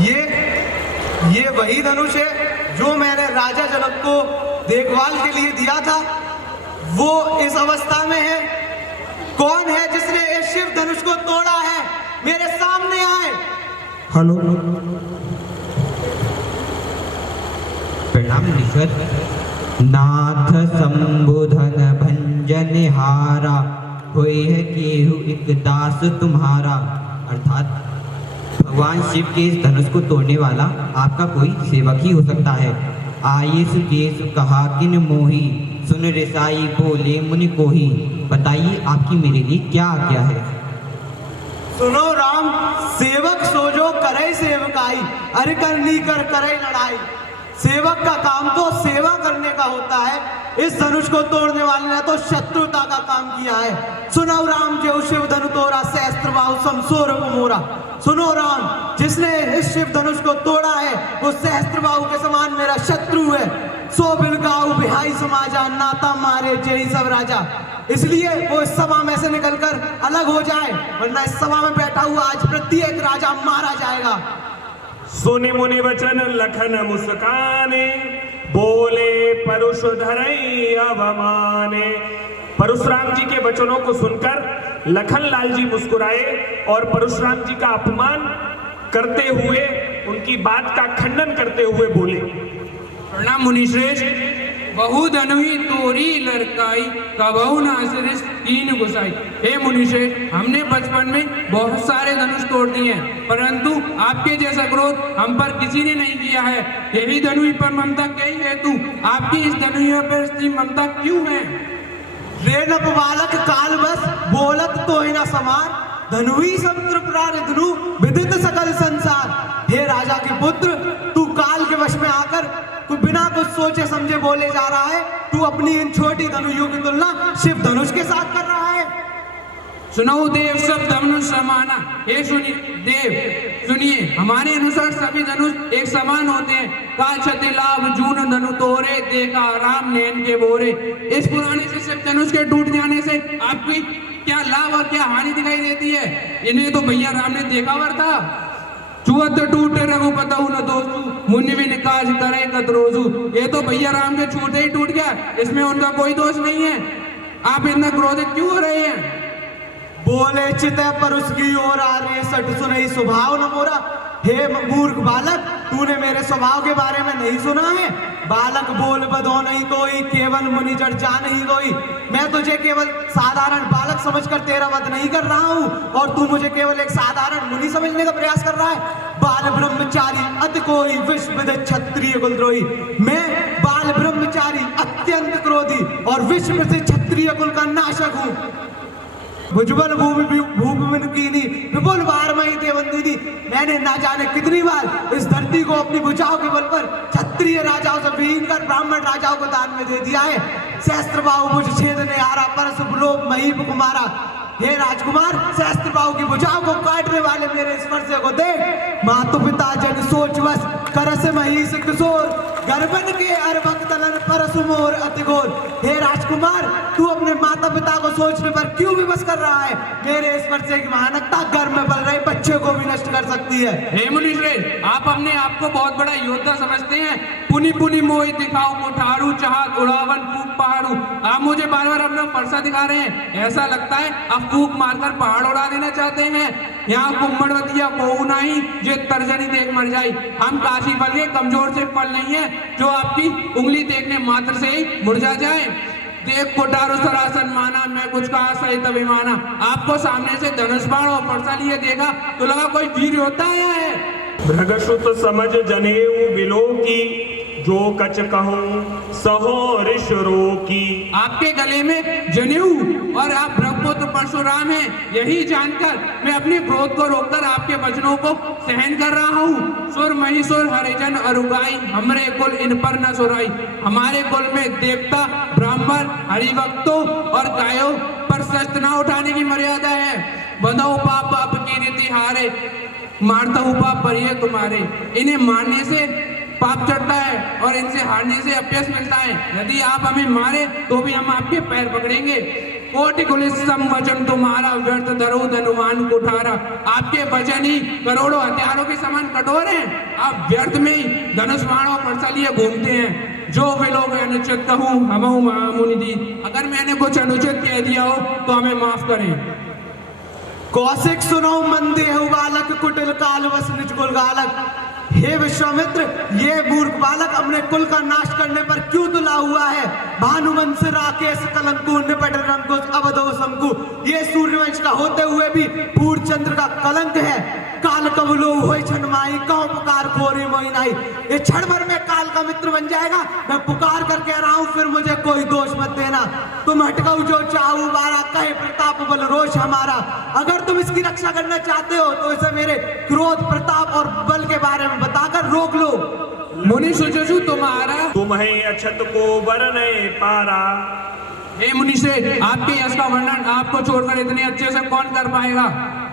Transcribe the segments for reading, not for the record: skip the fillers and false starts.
ये वही धनुष है जो मैंने राजा जनक को देखभाल के लिए दिया था। वो इस अवस्था में है। कौन है जिसने इस शिव धनुष को तोड़ा है? मेरे सामने आए। हेलो, प्रणाम निषद। नाथ संबोधन भंजन हारा, होय है केहू एक दास तुम्हारा। अर्थात भगवान शिव के इस धनुष को तोड़ने वाला आपका कोई सेवक ही हो सकता है। आये सुकेश कहा किन मोही, सुन रिसाई बोले मुनि कोही। बताइए आपकी मेरे लिए क्या आज्ञा है? सुनो राम, सेवक सोजो करे सेवकाई, अरे करनी कर करे लड़ाई। सेवक का काम तो सेवा करने का होता है। इस धनुष को तोड़ने वाले ने तो शत्रुता का काम किया है। सुनो राम, जो शिव धनु तोड़ा सहस्त्र बाहु समसोर मोरा। सुनो राम, जिसने इस शिव धनुष को तोड़ा है वो सहस्त्र बाहु के समान मेरा शत्रु है। सो बिलगाऊ बिहाई समाजा, नाता मारे जय सब राजा। इसलिए वो इस सभा में से निकलकर अलग हो जाए, वरना इस सभा में बैठा हुआ आज प्रत्येक राजा मारा जाएगा। सुनि मुनि वचन लखन मुस्काने, बोले परुष धरई अवमाने। परशुराम जी के वचनों को सुनकर लखन लाल जी मुस्कुराए और परशुराम जी का अपमान करते हुए, उनकी बात का खंडन करते हुए बोले। प्रणाम मुनिश्रेष्ठ। बहु धनुई तोरी लड़काई, कबहु नासिरिस तीन गुसाई। हे मुनिश्रेष्ठ, हमने बचपन में बहुत सारे धनुष तोड़ दिए हैं, परंतु आपके जैसा क्रोध हम पर किसी ने नहीं किया है। यही धनुई पर ममता कही हेतु आपकी इस धनुई पर इतनी ममता क्यों है? रेनप बालक काल बस, बोलत तो है ना समार। धनुई समुद्र प्राणिधनु, विदित सकल संसार। हे राजा के पुत्र, तू काल के वश में आकर तू बिना कुछ सोचे समझे बोले जा रहा है। तू अपनी इन छोटी धनुइयों की तुलना शिव धनुष के साथ कर रहा है। सुनो देव, सब धनुष समाना। हे सुनिए देव, सुनिए, हमारे अनुसार सभी धनुष एक समान होते हैं। काल क्षति लाभ जून धनु तोरे, देखा राम नैन के बोरे। इस पुराने से शिव धनुष के टूट जाने से आपकी क्या लाभ और क्या हानि दिखाई देती है? इन्हें तो भैया राम ने देखा वर था। चुअत टूटे रघुपतऊ न दोषु, मुनि भी निकाज करे कतरोजु। ये तो भैया राम के छूटे ही टूट गया, इसमें उनका कोई दोष नहीं है। आप इतना क्रोधित क्यों हो रहे हैं? बोले चितय पर उसकी ओर आ रे, सट सुनई स्वभाव न मोरा। हे मूर्ख बालक, तूने मेरे स्वभाव के बारे में नहीं सुना है? बालक बोल बदो नहीं कोई, केवल मुनि जड़ जान ही कोई। मैं तुझे केवल साधारण बालक समझकर तेरा वध नहीं कर रहा हूँ, और तू मुझे केवल एक साधारण मुनि समझने का प्रयास कर रहा है। बाल ब्रह्मचारी अति कोई, विश्व क्षत्रिय कुलद्रोही। मैं बाल ब्रह्मचारी, अत्यंत क्रोधी और विश्व से क्षत्रिय कुल का नाशक हूँ। भुजबल भूमि कीनी, विपुल बार मही देवंदिनी। मैंने ना जाने कितनी बार इस धरती को अपनी भुजाओं के बल पर क्षत्रिय राजाओं से विहीन कर ब्राह्मण राजाओं को दान में दे दिया है। सहस्त्र बाहु भुज छेद ने आरा, परस लोक महीप कुमारा। हे राजकुमार, सहस्त्र बाहु की भुजाओं को काटने वाले मेरे स्पर्श को देख। मातु पिता जन सोच वश, करस महिष किशोर। गर्भन के अरबक तलन परसु मोर अति घोर। हे राजकुमार, तू अपने माता पिता को सोचने पर क्यों विवश कर रहा है? मेरे स्पर्श की महानकता गर्भ में पल रहे बच्चे को भी नष्ट कर सकती है। हे मुनिश्रेष्ठ, आप अपने आप को बहुत बड़ा योद्धा समझते हैं। पुनि पुनि मोहि दिखाओ कुठारू, चाहत उड़ावन फूक पहाड़ू। आप मुझे बार बार अपना फरसा दिखा रहे हैं। ऐसा लगता है आप फूक मारकर पहाड़ उड़ा देना चाहते हैं। यहाँ कुम्मड़वतिया कोहू नहीं जो तर्जनी देख मर जाई। हम काशी फल के कमजोर से फल नहीं है जो आपकी उंगली देखने मात्र से ही मुरझा जाए। देख कोटारो सरासन माना, मैं कुछ कहा सही तभी माना। आपको सामने से धनुष बाण और फरसा लिए देखा तो लगा कोई वीर योद्धा आया है। भृगसुत समझ जनेऊ बिलो की, जो कच कहूं सहो ऋष रोकी। आपके गले में जनेऊ और आप ब्रह्मपुत्र परशुराम हैं, यही जानकर मैं अपने क्रोध को रोककर आपके वचनों को सहन कर रहा हूँ। सुर महिषुर हरिजन अरुगाई, हमरे कुल इन पर न सुराई। हमारे कुल में देवता ब्राह्मण हरिभक्तों और गायों पर शस्त्र न उठाने की मर्यादा है। बंधो पाप आपकी रीति हारे, मारता हूँ पाप पर ये तुम्हारे। इन्हें मारने से पाप चढ़ता है और इनसे हारने से अपयश मिलता है। यदि आप हमें मारे तो भी हम आपके पैर पकड़ेंगे। कोटि गुलिस्तम वचन तुम्हारा व्यर्थ धरो धनुमान कुठारा। आपके वचन ही करोड़ों हथियारों के समान कठोर हैं। आप व्यर्थ में ही धनुष बाण और फरसा लिए घूमते हैं। जो वे लोग अनुचित कहूँ हमहु महामुनि दी। अगर मैंने कुछ अनुचित कह दिया हो तो हमें माफ करें। कौशिक सुनो मंदेहु बालक कुटिल कालवश निज कुल गालक। हे विश्वामित्र, ये मूर्ख बालक अपने कुल का नाश करने पर क्यों तुला हुआ है? भानुवंश राकेश कलंकु निपट रंकुश अवधो शंकु। ये सूर्यवंश का होते हुए भी पूर्ण चंद्र का कलंक है। काल कबलो होय छनमाई कहो पुकार खोरी मोई नाही। ये क्षण भर में काल का मित्र बन जाएगा। मैं पुकार कर कह रहा हूं, फिर मुझे कोई दोष मत देना। तुम हटकाऊ जो चाहू बारा कहे प्रताप बल रोष हमारा। अगर तुम इसकी रक्षा करना चाहते हो तो इसे मेरे क्रोध प्रताप और बल के बारे में बताकर रोक लो। मुनि सुजसु तुम्हारा तुम्हें अछत को बरने पारा। हे मुनि से आपके यश का वर्णन आपको छोड़कर इतने अच्छे से कौन कर पाएगा?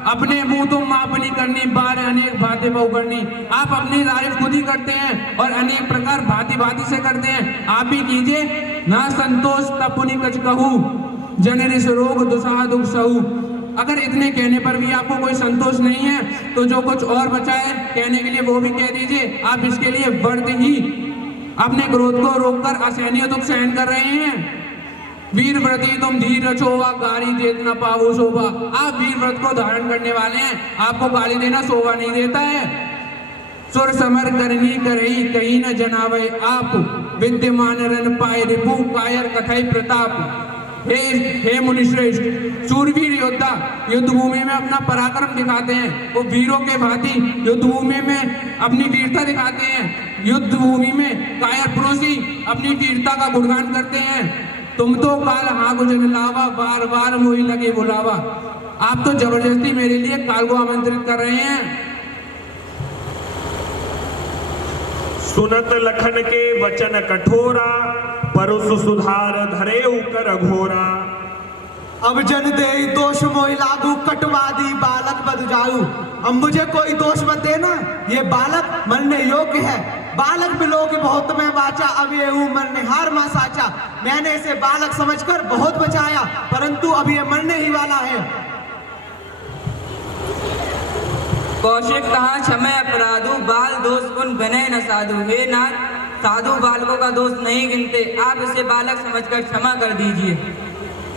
अपने मुंह तुम अपनी करनी बार अनेक भांति बहु करनी। आप अपनी तारीफ खुद ही करते हैं और अनेक प्रकार भांति भांति से करते हैं। आप ही कीजिए ना संतोष तपुनि कछ कहूँ जनरिस रोग दुसाह दुख सहू। अगर इतने कहने पर भी आपको कोई संतोष नहीं है तो जो कुछ और बचा है कहने के लिए वो भी कह दीजिए। आप इसके लिए वर्त ही अपने क्रोध को रोककर असहनीय दुख सहन कर रहे हैं। वीर व्रती तुम धीर रचोवा गाली देत न पावो शोभा। आप वीर व्रत को धारण करने वाले हैं, आपको गाली देना शोभा नहीं देता है। सुर समर करनी करही कहीं न जनावे आप विद्यमान रन पाए रिपु कायर कथई प्रताप। हे मुनिश्रेष्ठ, सूरवीर योद्धा युद्ध भूमि में अपना पराक्रम दिखाते हैं। वो वीरों के भांति युद्ध भूमि में अपनी वीरता दिखाते हैं। युद्ध भूमि में कायर पुरुष ही अपनी वीरता का गुणगान करते हैं। तुम तो काल हाँ गुजर लावा बार बार मोही लगे बुलावा। आप तो जबरदस्ती मेरे लिए काल को आमंत्रित कर रहे हैं। सुनत लखन के वचन कठोरा परुष सुधार धरे कर घोरा। अब जन दे दोष मोहि लागू कटवादी बालक बद जाऊ। अब मुझे कोई दोष मत देना, ये बालक मरने योग्य है। बालक बिलो की बहुत में बाचा अब ये मरने हार मा साचा। मैंने इसे बालक समझकर बहुत बचाया परंतु अब ये मरने ही वाला है। कौशिक कहा क्षमा अपराधु बाल दोष गुण बने न साधु। हे नाथ, साधु बालकों का दोष नहीं गिनते, आप इसे बालक समझकर क्षमा कर दीजिए।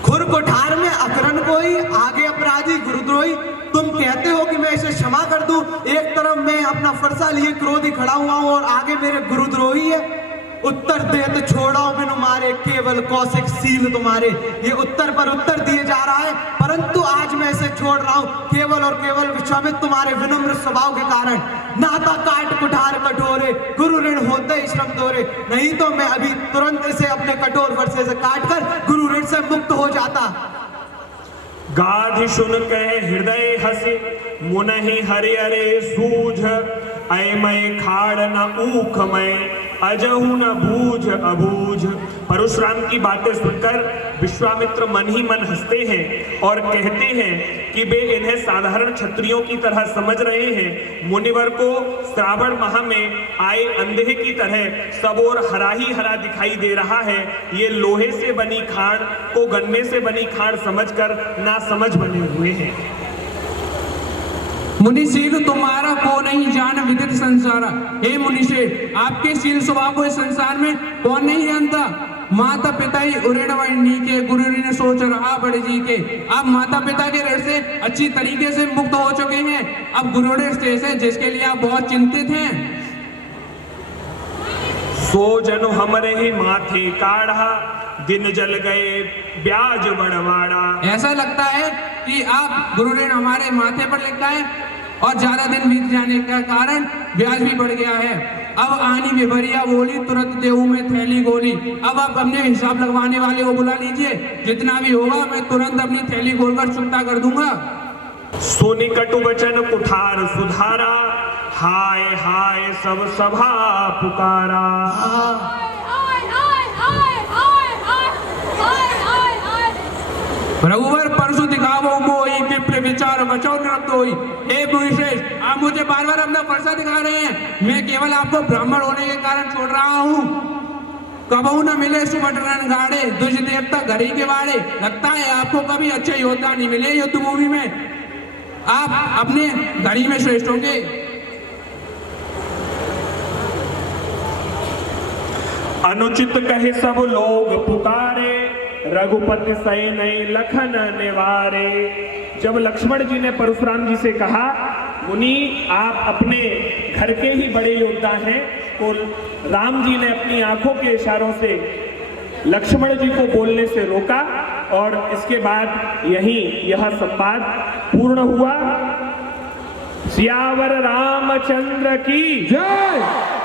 खुर कोठार में अकरन कोई आगे अपराधी गुरुद्रोही। तुम कहते हो कि मैं इसे क्षमा कर दूं, एक तरफ मैं अपना फरसा लिए क्रोधी खड़ा हुआ हूं और आगे मेरे गुरुद्रोही है। उत्तर देत छोड़ो बिनु मारे केवल कौशिक सील तुम्हारे। ये उत्तर पर उत्तर दिए जा रहा है परंतु आज मैं इसे छोड़ रहा हूं केवल और केवल विश्वामित्र तुम्हारे विनम्र स्वभाव के कारण। नाता काट कुठार कठोरे गुरु ऋण होते ही श्रम दोरे। नहीं तो मैं अभी तुरंत इसे अपने कठोर वर्षे से काटकर गुरु ऋण से मुक्त हो जाता। गाधि सुन कहे हृदय हसी मुनहि हरि हरे सूझ। अयमय खाड़ न ऊख मय अजहु न बूझ अबूझ। परशुराम की बातें सुनकर विश्वामित्र मन ही मन हंसते हैं और कहते हैं कि वे इन्हें साधारण क्षत्रियों की तरह समझ रहे हैं। मुनिवर को श्रावण माह में आए अंधे की तरह सब और हरा ही हरा दिखाई दे रहा है। ये लोहे से बनी खाड़ को गन्ने से बनी खाड़ समझकर ना समझ बने हुए हैं। मुनिशील तुम्हारा को नहीं जान विदित संसारा। हे मुनिश्रेष्ठ, आपके शील स्वभाव को इस संसार में कौन नहीं जानता। माता पिता ही उऋण वैनी के गुरु ऋण सोच रहा बड़े जी के। आप माता पिता के ऋण से अच्छी तरीके से मुक्त हो चुके हैं। अब गुरु ऋण से जिसके लिए आप बहुत चिंतित हैं। सो जनु हमरे ही माथे काढ़ा दिन जल गए ब्याज बड़वाड़ा। ऐसा लगता है कि आप गुरु ऋण हमारे माथे पर लिखा है और ज्यादा दिन बीत जाने का कारण ब्याज भी बढ़ गया है। अब आनी विभरिया बोली तुरंत देहू में थैली गोली। अब आप अपने हिसाब लगवाने वाले को बुला लीजिए, जितना भी होगा मैं तुरंत अपनी थैली खोलकर चुकता कर दूंगा। सोनी कटु वचन कुठार सुधारा हाय हाय सब सभा पुकारा। रघुवर परसु दिखावो मोही विप्र विचार बचो नृत्य होई। हे मुनिश्रेष्ठ, आप मुझे बार बार अपना परसा दिखा रहे हैं। मैं केवल आपको ब्राह्मण होने के कारण छोड़ रहा हूँ। कबहू न मिले सुबह रण गाड़े, दुज देवता घड़ी के वाड़े। लगता है आपको कभी अच्छे योद्धा नहीं मिले युद्ध भूमि में, आप अपने घड़ी में श्रेष्ठ होंगे। अनुचित कहे सब लोग पुकारे, रघुपति सही नहीं लखन निवारे। जब लक्ष्मण जी ने परशुराम जी से कहा, मुनि आप अपने घर के ही बड़े योद्धा हैं, तो राम जी ने अपनी आंखों के इशारों से लक्ष्मण जी को बोलने से रोका और इसके बाद यहीं यह संवाद पूर्ण हुआ। सियावर रामचंद्र की जय।